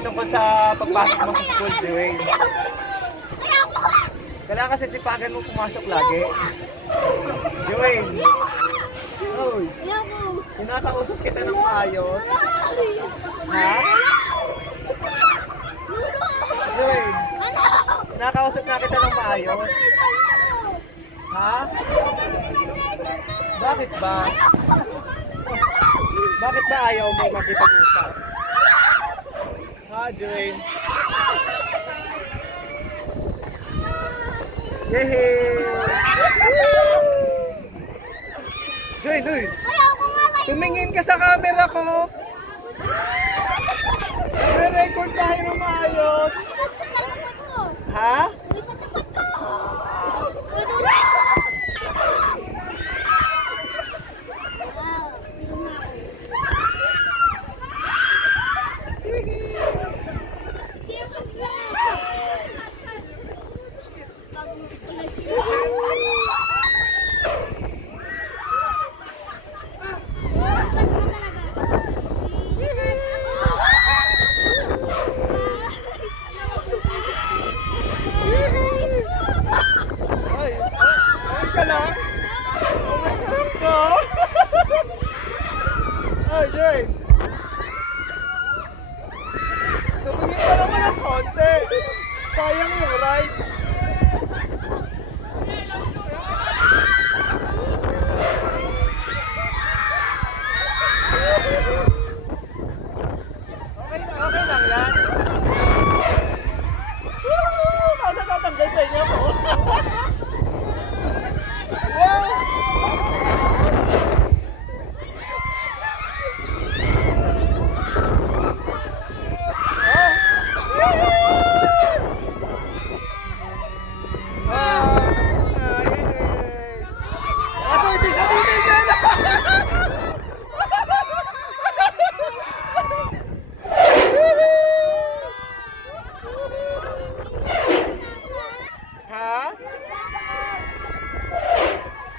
tungkol sa pagpasok mo sa school, Joey. Kailangan kasi sipagan mo pumasok lagi. Joey. Oy, kinakausap kita ng maayos. Ha? Joey, kinakausap na kita ng maayos. Ha? Bakit ba? Bakit ba ayaw mo makipag-usap? Ha, Joey? Yehey! Joy, Joy! Tumingin ka sa camera ko! Nagre-record tayo ng maayos! Ha? Ay, Joy! Tumingin pa naman ng konti. Sayang yung ride. Okay lang yan. Woo! Kada tatanggal pa niya po. Wow!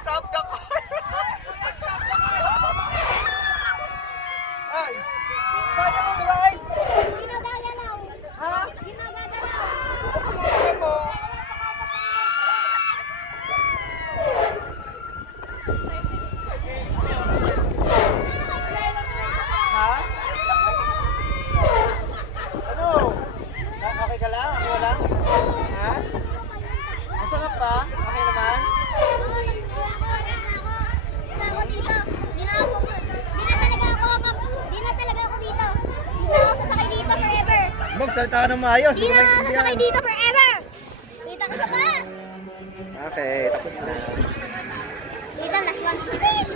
Stop the car! Ay! Sayang ang ride! Ginagagalaw. Ha? Ginagagalaw. Ano mo? Ha? Ano? Okay ka lang? Ako lang? Ha? Masarap ba? Okay naman? Magsalita ka ng maayos. Di na ako sasakay dito forever. Kita ko sa ba? Okay, tapos na. Dito, last one. Please.